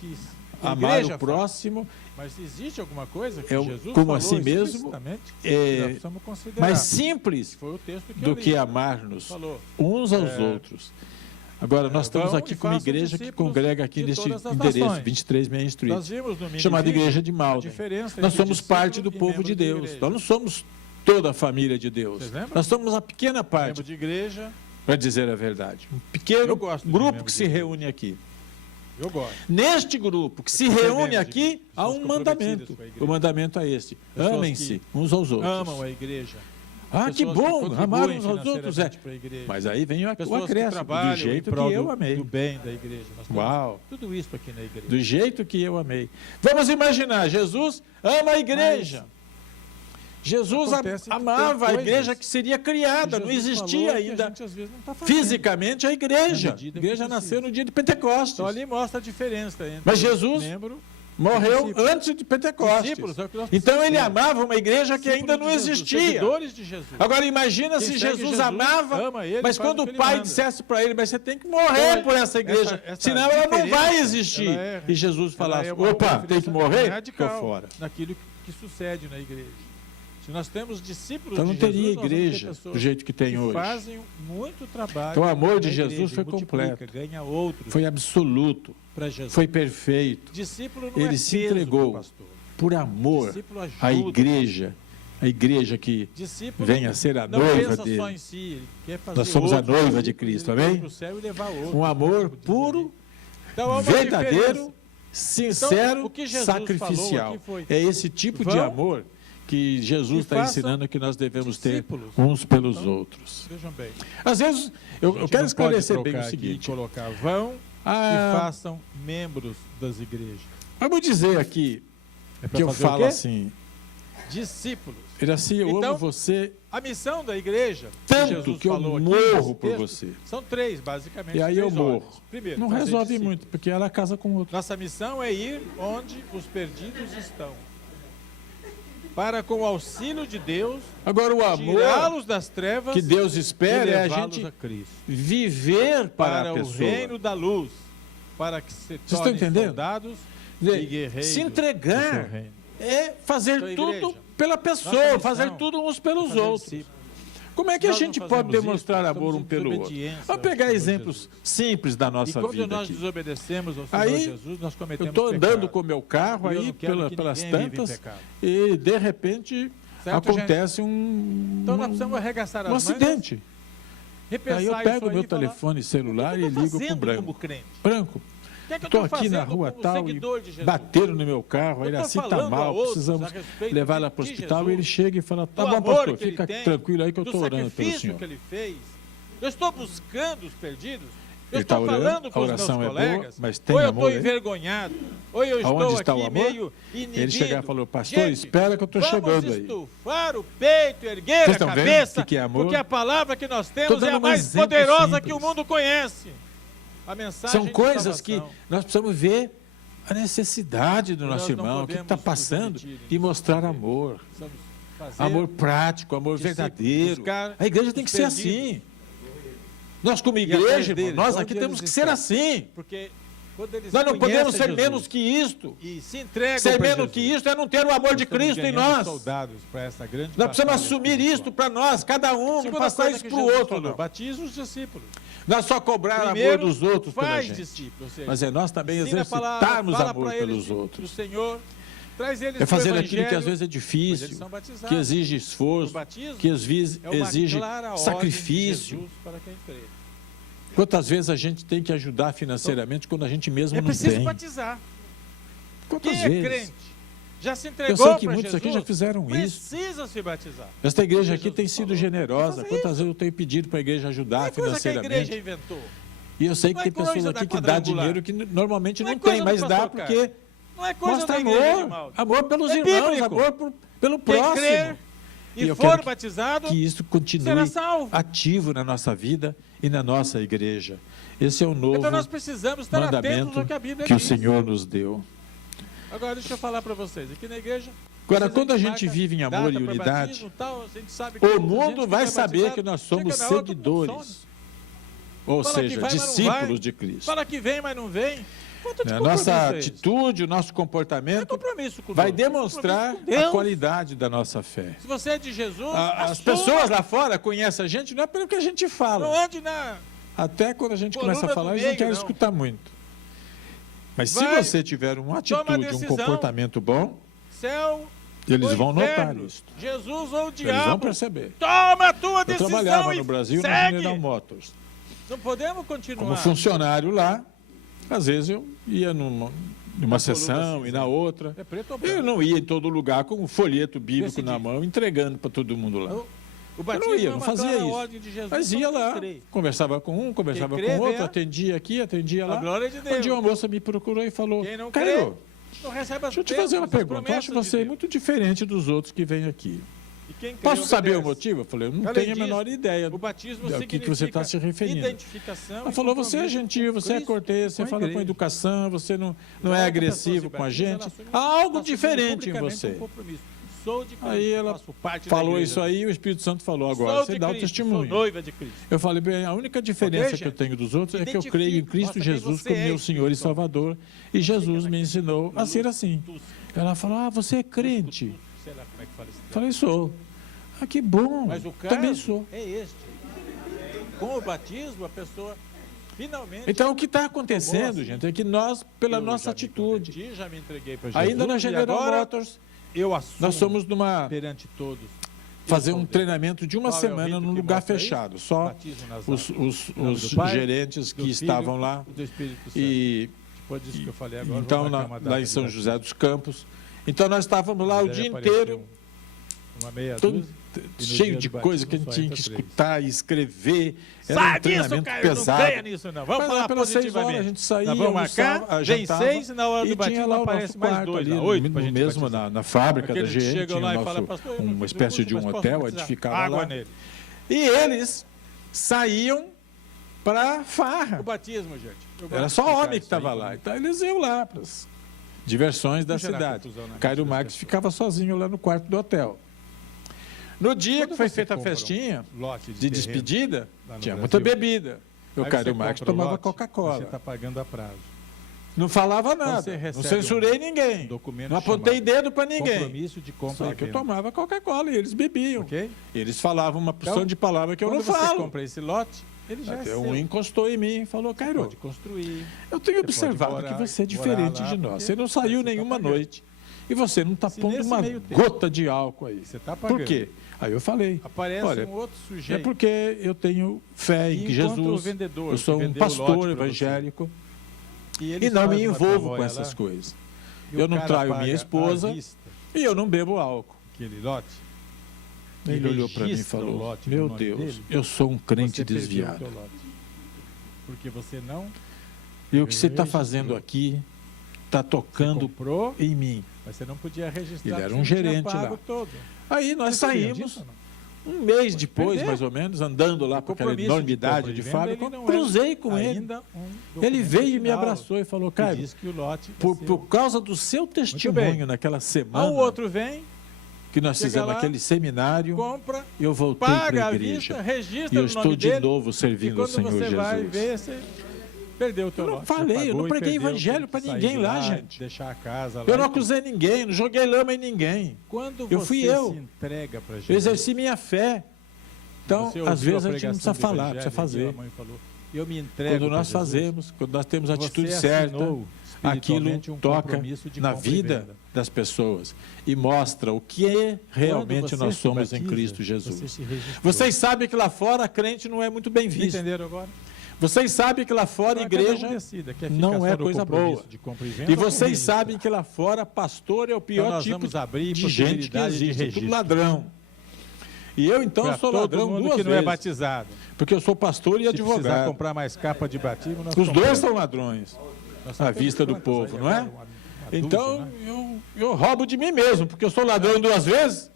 a Amar igreja o próximo faz. Mas existe alguma coisa que é Jesus como falou a si mesmo, explicitamente que é nós precisamos considerar. mais simples Foi o texto que eu do li. que amar-nos Falou. uns aos É. outros. Agora, nós estamos Vão aqui e com uma façam igreja que discípulos congrega aqui de neste todas as endereço, nações. 23 Main Street, Nós vimos no chamada mini-vídeo Igreja de a Malden. diferença Nós entre somos discípulo parte do e povo membro de Deus. igreja. Nós não somos toda a família de Deus. Vocês lembram? Nós somos uma pequena parte, Membro de igreja, para dizer a verdade. Um pequeno Eu gosto de grupo membro que de se igreja. reúne aqui. eu gosto. Neste grupo que se Porque reúne membros de aqui, igreja, há pessoas um comprometidas mandamento. com a igreja. O mandamento é este: Pessoas amem-se uns aos outros. Amam a igreja. Ah, que Pessoas bom, contribuem amar uns aos outros. É. financeiramente para a igreja. Mas aí vem o Pessoas que acréscimo, do trabalham jeito em prol que eu do amei. bem da igreja. Nós temos Uau, tudo isso aqui na igreja. do jeito que eu amei. Vamos imaginar, Jesus ama a igreja. Jesus Acontece que amava a tem igreja coisas que seria criada, não Jesus existia falou que a ainda gente, às vezes, não tá fazendo. fisicamente a igreja. Na A medida igreja que nasceu precisa. no dia de Pentecostes. Então ali mostra a diferença entre Mas Jesus membro Morreu Discípulos. antes de Pentecostes. Discípulos, é o que nós Então ele precisamos. amava uma igreja que ainda não Discípulos de Jesus, existia. Seguidores de Jesus. Agora imagina Quem se segue Jesus amava, ama ele, mas faz quando o o que ele pai manda. dissesse para ele, mas você tem que morrer Então, por essa igreja, essa senão ela não vai diferença, existir. ela é- E Jesus Ela falasse, é uma opa, tem diferença que morrer? radical Tô fora. naquilo que sucede na igreja. Se nós temos discípulos Então não de teria Jesus, nós vamos ter igreja pessoas do jeito que tem que hoje. fazem muito trabalho. Então o amor de na Jesus igreja, foi multiplica, completo. Ganha outros Foi absoluto, para Jesus. foi perfeito. Discípulo não Ele é se peso entregou pro pastor. por amor Discípulo ajuda. à igreja que Discípulo venha a ser a não noiva pensa dele. só em si, ele quer fazer Nós somos a outros noiva de discípulos, Cristo, ele ir amém? pro céu e levar outros, Um amor como diz puro, ali. Então, há uma verdadeiro, diferença. sincero, Então, o que Jesus falou sacrificial. aqui foi, É esse tipo de vão amor que Jesus e está façam ensinando que nós devemos ter discípulos. uns pelos Então, outros. Vejam bem. Às vezes, A eu gente quero não esclarecer pode bem o trocar aqui e seguinte. colocar vão e Ah, façam membros das igrejas. vamos dizer aqui É pra que eu fazer o falo quê? assim, Discípulos. Iraci, eu Então, amo você A missão da igreja, tanto Jesus que eu falou aqui morro nesse por texto, você. são três, basicamente. E aí eu três morro. ordens. Primeiro, Não fazer resolve discípulos. muito, porque ela casa com outro. Nossa missão é ir onde os perdidos estão. Para, com o auxílio de Deus, Agora, o amor tirá-los das trevas que Deus e espera é a levá-los gente a Cristo. viver para a o pessoa. reino da luz, para que se estão tornem entendendo? soldados Quer dizer, e guerreiros se do entregar seu reino. é fazer Então, tudo igreja, pela nossa pessoa, missão fazer tudo uns pelos fazer outros. discípulos. Como é que a Nós não gente pode fazemos demonstrar isso, amor estamos um em pelo outro? desobediência Vamos ao pegar Senhor exemplos Jesus. simples da E nossa quando vida nós aqui. desobedecemos ao Senhor Aí, Jesus, nós Eu cometemos estou andando pecado. com o meu carro E eu aí não quero que pelas ninguém viva em tantas pecado. e de repente Certo, acontece um, Então nós precisamos arregaçar as um mangas, acidente. repensar Aí eu isso pego o aí meu e falar, telefone celular e o que eu tô ligo para o fazendo branco. como crente? Branco, O que é que eu estou estou aqui na fazendo rua como tal e seguidor de Jesus? bateram no meu carro, Eu ele tô assim está falando a mal, outros precisamos a respeito levar lá para o de hospital. Jesus, E ele chega e fala, tá do bom, amor pastor, que ele fica tem, tranquilo aí que eu do estou orando pelo sacrifício senhor. que ele fez. Eu estou buscando os perdidos. Eu Ele estou tá orando, falando com a os meus oração é boa, colegas. mas tem ou eu amor estou aí? envergonhado, ou eu Aonde estou está o aqui amor? meio inibido. Ele chega e falou, pastor, Gente, espera que eu estou chegando vamos aí. estufar o peito, erguer Vocês a estão vendo cabeça, o que é amor? porque a palavra que nós Tô temos é dando a um mais exemplo poderosa que simples. o mundo conhece. A mensagem São de coisas que salvação. nós precisamos ver a necessidade do Nós nosso não irmão, o que podemos está nos passando, omitir, e mostrar saber. amor. Precisamos fazer Amor prático, amor discípulos, verdadeiro. buscar A igreja tem os que ser perdidos. assim. Nós, como atrás igreja, irmão, deles, nós onde aqui temos eles que estão. ser assim. Porque quando eles Nós não conhecem podemos ser Jesus menos que isto. e se entregam Ser para menos Jesus, que isto é não ter o amor de estamos Cristo em ganhando nós. soldados para essa grande Nós precisamos batalha assumir espiritual. isto para nós, cada um, não Segunda passar coisa isso que para o Jesus outro. falou, Não. batiza os discípulos. Nós só cobrar amor Primeiro, dos outros pela faz gente. discípulos. Ou seja, Mas é nós também ensina a palavra, exercitarmos fala amor para eles pelos do outros. Senhor, traz eles É fazer pro aquilo que às Evangelho, vezes é mas difícil, eles são batizados. que exige O esforço, batismo que é uma exige clara ordem de sacrifício. Jesus para quem crê. Quantas vezes a gente tem que ajudar financeiramente quando a gente mesmo É não preciso tem? batizar. Quantas Quem é vezes? crente, já se Eu entregou sei que para muitos Jesus, aqui já fizeram isso. precisa se batizar. Esta igreja aqui Jesus tem sido falou. generosa. Faça Quantas vezes eu tenho pedido para a igreja Não ajudar é coisa que a igreja financeiramente? inventou. E eu sei que Não é tem pessoas coisa aqui da que dá quadrangular. dinheiro que normalmente Não é não coisa tem, do mas dá pastor porque Não é coisa mostra da igreja de amor. Malta. Amor pelos É irmãos, bíblico. amor pelo Quem próximo. crer E e eu for quero batizado, que isso continue será salvo. ativo na nossa vida e na nossa igreja. Esse é o novo Então nós precisamos estar atentos mandamento ao que a Bíblia que o diz. Senhor nos deu. Agora deixa eu falar para vocês, aqui na igreja... Agora, precisa quando a gente marca vive em amor data e para unidade, batismo, tal, a gente sabe que o muita mundo gente vai fica saber batizado, que nós somos chega na outra, não seguidores, some. ou Fala que seja, vai, mas não discípulos vai. de Cristo. Fala que vem, mas não vem. Quanto de A compromisso nossa é esse? atitude, o nosso É comportamento compromisso com vai Deus. demonstrar Compromisso com Deus. a qualidade da nossa fé. Se você é de Jesus, As assuma. pessoas lá fora conhecem a gente não é pelo que a gente Não fala. ande na... Até quando a gente Coluna começa a falar, do eles não meio, querem não. escutar muito. Mas se Vai, você tiver uma toma a atitude, um decisão. comportamento bom, Céu eles ou vão notar inferno, isso. Jesus ou o Eles vão diabo. perceber. Toma a tua Eu decisão trabalhava e no Brasil na segue. General Motors. Não podemos continuar. Como funcionário lá, às vezes eu ia numa sessão coluna e na outra. É preto ou Eu branco? não ia em todo lugar com um folheto bíblico na Decidido. mão, entregando para todo mundo lá. O batismo Eu não ia, é não uma fazia clara isso. ordem de Jesus. Mas ia para lá, quem crê. conversava com um, conversava Quem com crê, outro, vê atendia aqui, atendia A lá. glória de Um Deus. dia uma moça me procurou e falou, Quem não Caio, crê, não recebe as deixa eu te fazer uma bênçãos, as pergunta. Eu acho promessas de você Deus. muito diferente dos outros que vêm aqui. E quem crê, Posso saber o obedece. motivo? Eu falei, eu não Além tenho a disso, menor ideia O batismo do que você está se significa referindo. identificação. Ela e falou, você é compromisso gentil, com você é Cristo cortês, e você a fala com igreja. educação, você não Então, é quando a agressivo pessoa se com a batiza, gente. ela assume- Há algo assume diferente em publicamente você. um compromisso. Sou de Cristo, Aí ela faço parte da falou igreja. isso aí e o Espírito Santo falou, agora Sou você de dá o Cristo, testemunho. Sou noiva de Cristo. Eu falei, bem, a única diferença Ok, que eu gente? tenho dos outros é que eu Identifica, creio em Cristo mostra quem Jesus você como é, meu Senhor e Espírito. Salvador. E Jesus me ensinou a ser assim. Ela falou, você é crente. Sei lá como é que fala isso. Falei, sou. Ah, que bom. Mas o caso Também sou. é este. Com o batismo, a pessoa finalmente... Então, o que está acontecendo, Tomou, assim. gente, é que nós, pela eu nossa já me atitude, converti, já me entreguei para Jesus, ainda na e General agora Motors, eu assumo nós somos numa perante todos. fazer Eu um sou treinamento de uma Qual é o semana rito num que lugar mostra isso? fechado. Só batismo nas os, águas. os, Em nome os do Pai, gerentes do que Filho estavam lá. e do Espírito Santo. E Depois disso que eu falei agora, então, vou marcar uma data lá em de São batismo. José dos Campos. Então, nós estávamos lá o Mas aí dia apareceu inteiro, uma meia todo dúzia, e no cheio dia de do coisa que a batismo gente só tinha que entra três. escutar e escrever. Era Sai um disso, treinamento Caio, pesado. não ganha nisso não. Vamos Mas lá falar pelas 6 horas a positivamente. gente saía, Nós vamos marcar, almoçava, vem jantava, 6 e na hora do e tinha batismo lá o aparece nosso mais quarto 2, ali, 8 pra no gente mesmo batizar. na fábrica Aquele da que gente, chega tinha lá e o fala, nosso, pastor, eu não uma fiz o espécie curso, de um mas posso hotel, a batizar? gente ficava Água lá. nele. E eles saíam para farra. O batismo, gente. eu gosto Era de só explicar homem que isso aí, estava lá. quando- Então eles iam lá para as diversões da Não gerar cidade. confusão na mente Cairo das Marques pessoas. ficava sozinho lá no quarto do hotel. No dia Quando que foi você feita a compra um festinha lote de terreno despedida, lá no tinha Brasil, muita bebida. O aí Cairo você Marques compra o tomava lote, Você Coca-Cola. está pagando a prazo. Não falava Então nada. você Não recebe censurei um ninguém. documento Não apontei chamado dedo para ninguém. Compromisso de compra Só e que eu venda. tomava Coca-Cola e eles bebiam. Ok? Eles falavam uma porção Então, de palavras que eu Quando não você falo. compra esse lote, ele já Até é um seu. encostou em mim e falou, Você Cairo, pode construir. eu tenho Você observado pode morar- que você é morar diferente lá, de nós. porque Você não saiu você tá nenhuma pagando. noite. E você não está Se pondo nesse uma meio tempo gota de álcool aí. Você está pagando. Por quê? Aí eu falei, Aparece olha, um outro é sujeito. porque eu tenho fé E em que encontra o Jesus, vendedor eu sou que um vendeu o lote pastor pra evangélico ele e não faz me uma envolvo tramóia com essas lá, coisas. e Eu o não cara traio paga minha à esposa vista e eu não bebo álcool. aquele lote. Ele olhou para mim e registra o falou, lote no meu nome Deus, dele, eu sou um crente você perdeu o desviado. teu lote. Porque você não E o que você está registrou. fazendo aqui está tocando comprou, em mim. mas você não podia registrar. Ele era porque um você não tinha gerente pago lá. Todo. Aí nós Você sabia saímos, disso ou não? um mês depois, perder. mais ou menos, andando lá O por aquela compromisso de enormidade compra e de venda, fábrica, ele não cruzei com ele. ainda um Ele documento veio e me final abraçou e falou, que Caio, diz que o lote é por seu. causa do seu testemunho bem. naquela Aí semana o outro vem, que nós chega fizemos lá, aquele seminário, compra, eu voltei paga para a a igreja. vista, E registra eu o estou nome de dele, novo e servindo ao quando Senhor você vai Jesus. ver, você perdeu o teu Eu não lote. falei, Você eu não pagou e preguei perdeu, evangelho teve que pra sair ninguém de lá, gente. Deixar a casa lá. Eu não e tudo. acusei ninguém, não joguei lama em ninguém. Quando Eu você fui eu. se entrega para Jesus, Eu exerci minha fé. Então, você às ouviu vezes a gente não pregação precisa do falar, evangelho, precisa fazer. e a mãe falou, eu me entrego Quando pra nós Jesus, fazemos, quando nós temos a atitude você certa, assinou aquilo espiritualmente um toca compromisso de na compra e vida venda. das pessoas e mostra o que realmente Quando você nós se somos em batiza, Cristo você Jesus. se registrou. Vocês sabem que lá fora a crente não é muito bem vista. entenderam agora? Vocês sabem que lá fora a Agora, cada um igreja decida, quer não ficar é só no coisa compromisso boa. de compra e venda E ou vocês registrar? sabem que lá fora pastor é o Então pior nós tipo vamos abrir de gente que possibilidade de existe, é tudo registro. ladrão. E eu então Pra sou todo ladrão mundo duas que não é vezes, batizado. porque eu sou pastor e Se precisar advogado. comprar mais capa de batismo, nós Os dois compramos. são ladrões. Nós à temos vista do quantas povo, aí não é? agora? Uma Então dúzia, né? eu roubo de mim mesmo, porque eu sou ladrão duas vezes.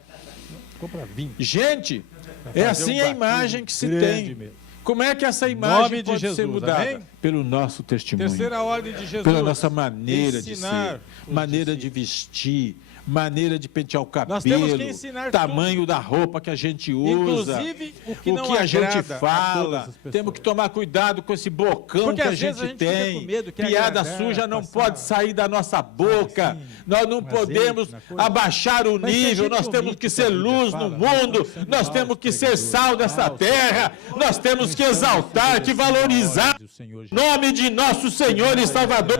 Compra 20. Gente, Pra é fazer assim um a imagem batismo que se grande tem. mesmo. Como é que essa Nome imagem de pode Jesus, ser mudada? amém? Pelo nosso testemunho. Terceira ordem de Jesus. Pela nossa maneira de ensinar ser, os maneira de discípulos. vestir, maneira de pentear o cabelo, Nós temos que ensinar tamanho da roupa que a gente usa, Inclusive o que não a gente agrada a fala. todas as pessoas. Temos que tomar cuidado com esse bocão Porque que a às vezes gente a gente fica tem. com medo que Piada agradar, suja não passar, pode sair da nossa boca. assim, Nós não um podemos azeite na coisa. abaixar o Mas se a nível. gente Nós temos omite que o que ser a Bíblia luz fala, no nós mundo. estamos sendo Nós maus temos que ser pregadores, sal dessa maus terra. Nós temos que exaltar, que valorizar o Senhor o nome de nosso Senhor e Salvador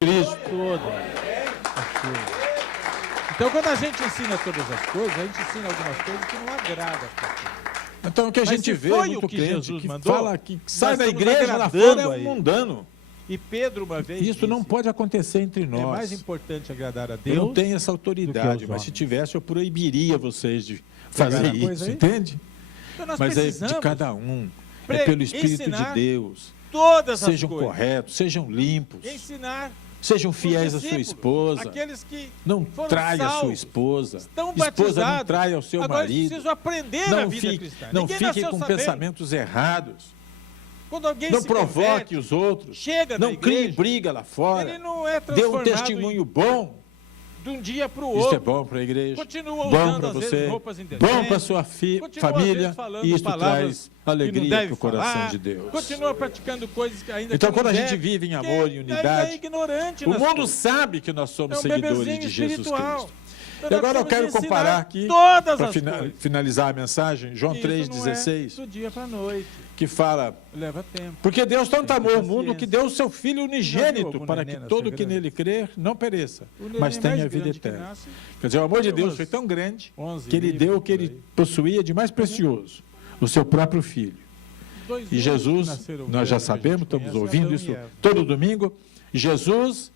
Cristo. Então, quando a gente ensina todas as coisas, a gente ensina algumas coisas que não agradam as pessoas. Então o que a Mas gente se vê foi muito o que crente Jesus que mandou, fala que sai nós da estamos igreja lá agradando fora é a um ele. mundano. E Pedro uma vez Isso não disse, pode acontecer entre é nós. mais importante agradar a Eu Deus. não tenho essa do que autoridade, aos mas se homens. tivesse eu proibiria vocês de Pegar fazer a coisa isso, aí? entende? Então nós Mas é precisamos de cada um. É pelo Espírito de ensinar Deus. todas as Sejam coisas. corretos, sejam limpos. Ensinar Sejam fiéis à sua discípulos, esposa. aqueles que Não foram traia a sua salvos, esposa. estão Esposa batizados. não traia o seu Agora marido. eles precisam aprender a Não vida fique, cristã. não Ninguém fique nasceu com sabendo. pensamentos errados. Quando alguém Não se provoque converte, os outros. chega na Não crie igreja, briga lá fora. ele não é Dê um transformado testemunho bom. de um dia para o Isso outro. é bom para a igreja. Continua Bom usando, para às você. vezes, roupas indecentes. Bom para sua Continua, às família. vezes, falando E isso palavras traz que não alegria deve para o coração falar. de Deus. Continua praticando coisas que ainda Então, que não quando a gente deve, vive em porque amor e ainda unidade, é ignorante o nas mundo coisas. sabe que nós somos É um seguidores bebezinho de Jesus espiritual. Cristo. Então, E nós agora eu quero precisamos comparar ensinar aqui, todas para as coisas. finalizar a mensagem, João Isso 3,16, não é do dia para a noite. que fala: Leva tempo. porque Deus tanto Tem que ter amou o mundo paciência. que deu o seu Filho Já viu unigênito, algum para neném que nascer todo que grande? nele crer não pereça, O neném mas tenha mais vida grande que eterna. nasce, Quer dizer, o amor de tem Deus umas foi tão grande 11 que ele livros deu o que por ele aí. possuía de mais precioso, o seu próprio Filho. 2 E anos Jesus, que nasceram nós já grandes, que a gente sabemos, estamos conhece, ouvindo Adão isso e Eva. todo domingo, Jesus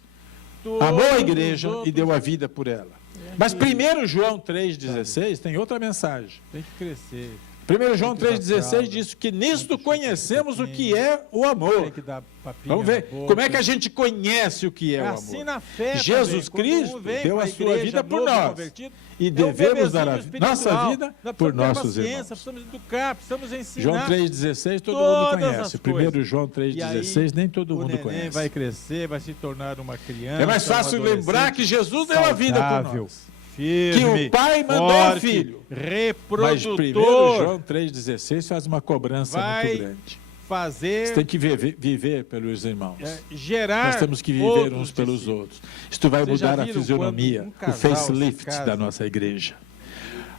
Todos amou a os igreja e outros deu a vida por ela. Mas 1 João 3,16 tem outra mensagem. Tem que crescer. 1 João Tem que dar 3,16 fralda, diz que tem nisto que conhecemos o chutar que é o amor. Tem que dar papinha Vamos ver na boca. como é que a gente conhece o que é o assim amor. na fé Jesus também. Quando Cristo vem deu pra a sua igreja vida por novo, nós. convertido, E é um devemos dar a bebezinho nossa espiritual. vida Nós por precisamos ter nossos paciência, irmãos. precisamos educar, precisamos ensinar. João 3,16 todo todas mundo as conhece. coisas. 1 João E 3,16 aí, nem todo o mundo neném conhece. vai crescer, vai se tornar uma criança. É mais fácil lembrar que Jesus deu a vida por saudável, nós. firme, Que o Pai mandou forte, o Filho. Mas 1 reprodutor, João 3,16 faz uma cobrança vai muito grande. fazer, Você tem que viver pelos irmãos. gerar Nós temos que viver outros uns pelos discípulos. outros. Isto vai Vocês já mudar a viram fisionomia, quando um o casal se facelift casa? da nossa igreja.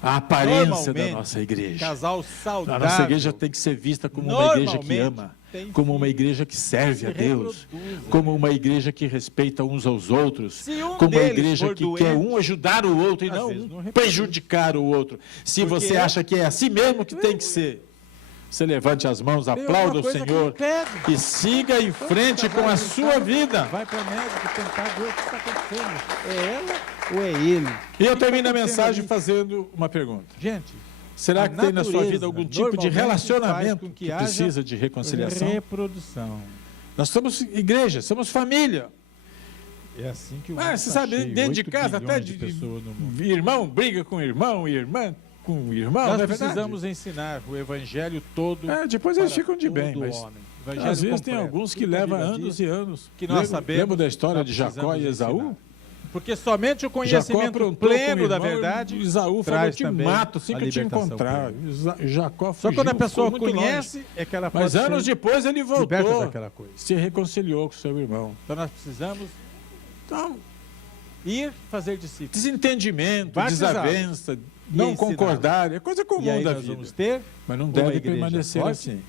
A aparência da Normalmente, nossa igreja. Casal A saudável. nossa igreja tem que ser vista como uma igreja que Normalmente, ama, tem como uma filhos, igreja que serve a se Deus, reproduzem. como uma igreja que respeita uns aos outros, Se um como uma deles igreja for que doente, quer um ajudar o outro e às não vezes não reproduz. prejudicar o outro. Se Porque você acha que é assim mesmo que tem que ser, você levante as mãos, tem aplauda alguma o coisa que Senhor impede. e siga em frente com a sua vida. Vai para o médico tentar ver o que está acontecendo. É ela ou é ele? E eu O que termino a está mensagem acontecendo fazendo uma pergunta. ali? Gente, Será a que tem na sua natureza vida algum tipo de normalmente relacionamento faz com que que haja precisa de reconciliação? reprodução. Nós somos igreja, somos família. É assim que o Ah, mundo você tá sabe, cheio, dentro de 8 casa, até bilhões de pessoas no mundo. irmão briga com irmão, irmã com irmão, Nós não é verdade? precisamos ensinar o evangelho todo. É, depois eles para ficam de bem, todo mas homem. Evangelho às vezes tem completo. alguns que Tudo a levam Bíblia anos diz, e anos. que nós sabemos, lembra da história nós de Jacó e precisamos Esaú? ensinar. Porque somente o Jacó conhecimento aprontou pleno com o da irmão, verdade e Esaú falou: traz te também mato assim a que eu te libertação encontrar. Jacó Só fugiu, quando a pessoa ficou muito conhece longe. é que ela Mas pode anos ser depois ele liberta voltou, daquela coisa. se reconciliou com seu irmão. Então nós precisamos Então, ir fazer discípulos. desentendimento, Batizar. desavença, não ensinar. concordar, é coisa E comum aí da nós vida. vamos ter Mas não uma deve igreja permanecer forte, assim.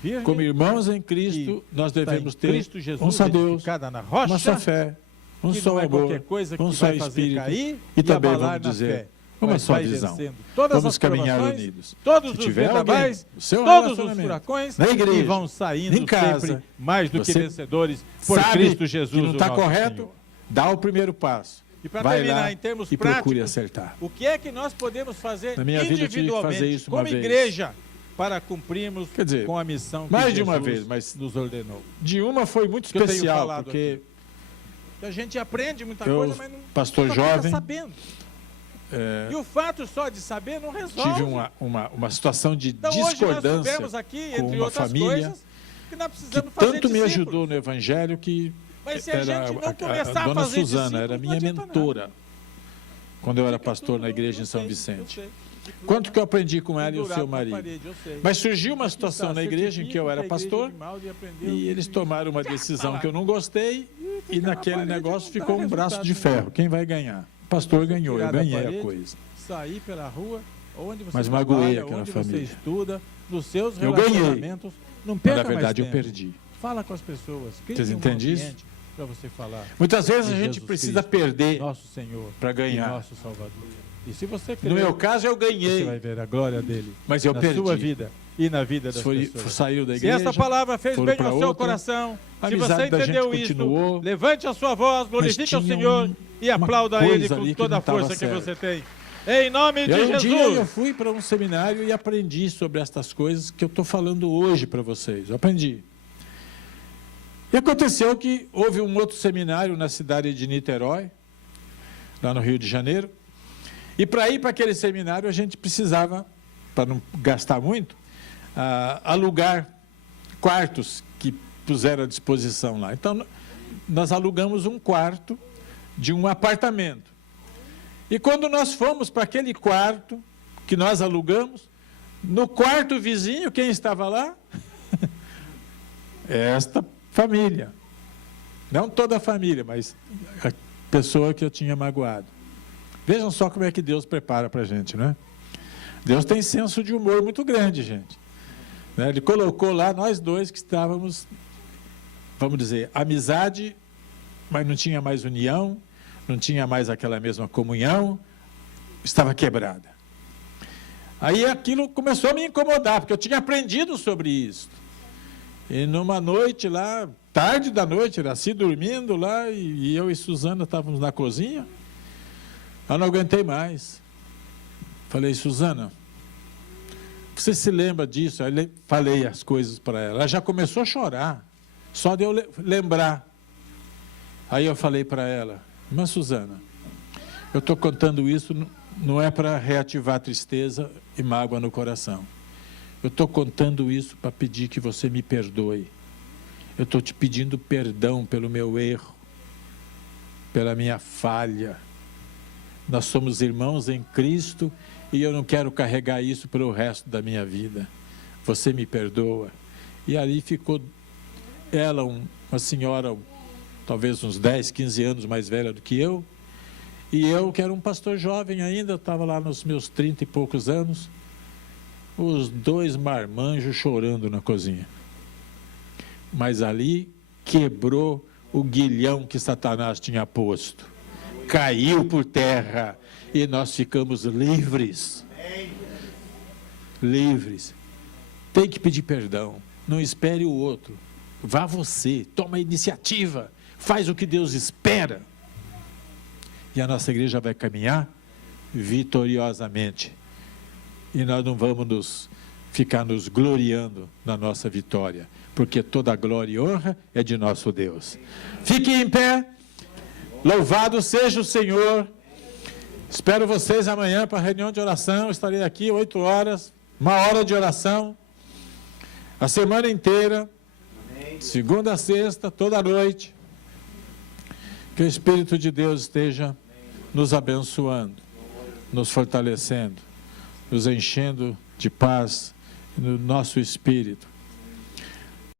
firme, Como irmãos em Cristo, nós está devemos em ter Cristo Jesus, um só Deus, edificada na rocha, uma só fé, um que só não é amor, qualquer coisa que um só vai fazer Espírito cair e também abalar vamos na dizer fé. uma Mas só vai visão. vencendo todas Vamos as caminhar provações, unidos. todos Se os tiver alguém, vendavais, o seu todos os relacionamento, furacões, na igreja, e vão saindo em casa, sempre mais do que você vencedores por sabe Cristo Jesus, que não o está nosso correto, Senhor. dá o primeiro passo. E para Vai terminar, lá em termos e procure práticos, acertar. o que é que nós podemos fazer Na minha vida eu tive que individualmente, fazer isso uma como vez. igreja, para cumprirmos Quer dizer, com a missão que mais de Jesus uma vez, mas nos ordenou? de uma foi muito Que eu tenho especial, falado porque A gente aprende muita eu, coisa, mas não pastor só fica jovem, sabendo. é, E o fato só de saber não resolve. tive uma situação de Então hoje nós discordância soubemos aqui, com entre uma outras família coisas, que nós que precisamos fazer tanto me discípulos. ajudou no evangelho que Mas se a era gente não começar a a dona fazer Suzana, era discípulos, minha não adianta mentora quando eu era Fica pastor tudo- na igreja eu em São sei, Vicente. eu sei. Quanto que eu aprendi com ela e o Pendurado seu na marido? parede, eu sei. Mas surgiu uma situação Está, na igreja em que eu certifica era a igreja pastor de Malde aprendeu e eles isso. tomaram uma decisão que eu não gostei e na naquele parede, negócio não dá ficou um braço de resultado ferro. Quem vai ganhar? O pastor ganhou, eu Tirar da ganhei a parede, coisa. Sair pela rua, onde você Mas magoei trabalha, aquela onde família. você estuda, nos seus Eu ganhei, relacionamentos, não Mas perca na verdade eu mais tempo. perdi. Fala com as pessoas, crie Vocês um entendem isso? ambiente para você falar. Muitas vezes a de gente Jesus precisa Cristo, perder nosso Senhor para e ganhar. nosso Salvador. E se você crer, No meu caso eu você vai ganhei, ver a glória dele mas eu na perdi. sua vida e na vida das Foi, pessoas. saiu da Se igreja. esta palavra fez foram bem pra ao seu outra, coração, a se amizade você da gente entendeu isso, continuou, levante a sua voz, glorifique ao tinha Senhor e aplauda coisa Ele ali com que toda não a força estava que certo. você tem. Em nome E de aí, um dia eu Jesus. fui para um seminário e aprendi sobre estas coisas que eu estou falando hoje para vocês. Eu aprendi. E aconteceu que houve um outro seminário na cidade de Niterói, lá no Rio de Janeiro, e para ir para aquele seminário a gente precisava, para não gastar muito, alugar quartos que puseram à disposição lá. Então, nós alugamos um quarto de um apartamento. E quando nós fomos para aquele quarto que nós alugamos, no quarto vizinho, quem estava lá? Esta família. Não toda a família, mas a pessoa que eu tinha magoado. Vejam só como é que Deus prepara para a gente, não é? Deus tem senso de humor muito grande, gente. Ele colocou lá nós dois que estávamos, vamos dizer, amizade, mas não tinha mais união, não tinha mais aquela mesma comunhão, estava quebrada. Aí aquilo começou a me incomodar, porque eu tinha aprendido sobre isso. E numa noite lá, tarde da noite, Iraci dormindo lá, e eu e Suzana estávamos na cozinha, eu não aguentei mais. Falei, Suzana, você se lembra disso? Aí falei as coisas para ela. Ela já começou a chorar, só de eu lembrar. Aí eu falei para ela, mas Suzana, eu estou contando isso, não é para reativar tristeza e mágoa no coração. Eu estou contando isso para pedir que você me perdoe. Eu estou te pedindo perdão pelo meu erro, pela minha falha. Nós somos irmãos em Cristo e eu não quero carregar isso pelo resto da minha vida. Você me perdoa. E ali ficou ela, uma senhora, talvez uns 10, 15 anos mais velha do que eu, e eu, que era um pastor jovem ainda, estava lá nos meus 30 e poucos anos, os dois marmanjos chorando na cozinha. Mas ali quebrou o guilhão que Satanás tinha posto. Caiu por terra e nós ficamos livres. Livres. Tem que pedir perdão. Não espere o outro. Vá você, toma a iniciativa, faz o que Deus espera. E a nossa igreja vai caminhar vitoriosamente. E nós não vamos ficar nos gloriando na nossa vitória, porque toda a glória e honra é de nosso Deus. Fique em pé. Louvado seja o Senhor. Espero vocês amanhã para a reunião de oração. Estarei aqui 8 horas, 1 hora de oração. A semana inteira, segunda a sexta, toda noite. Que o Espírito de Deus esteja nos abençoando, nos fortalecendo, nos enchendo de paz no nosso espírito.